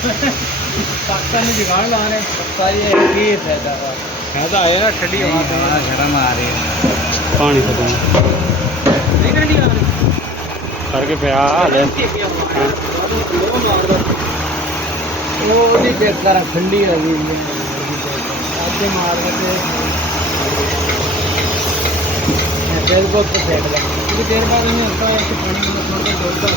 पाकिस्तानी जुगाड़ ला रहे हैं। पक्का ये की फायदा वा फायदा आया ना ठंडी हवा से शर्म आ रही है पानी खत्म नहीं ठंडी आ रही करके पिया हाले वो नहीं देखता ठंडी आ गई आगे मार के बिल्कुल तो फेंक लगा देर बाद नहीं होता है कि पानी में थोड़ा सा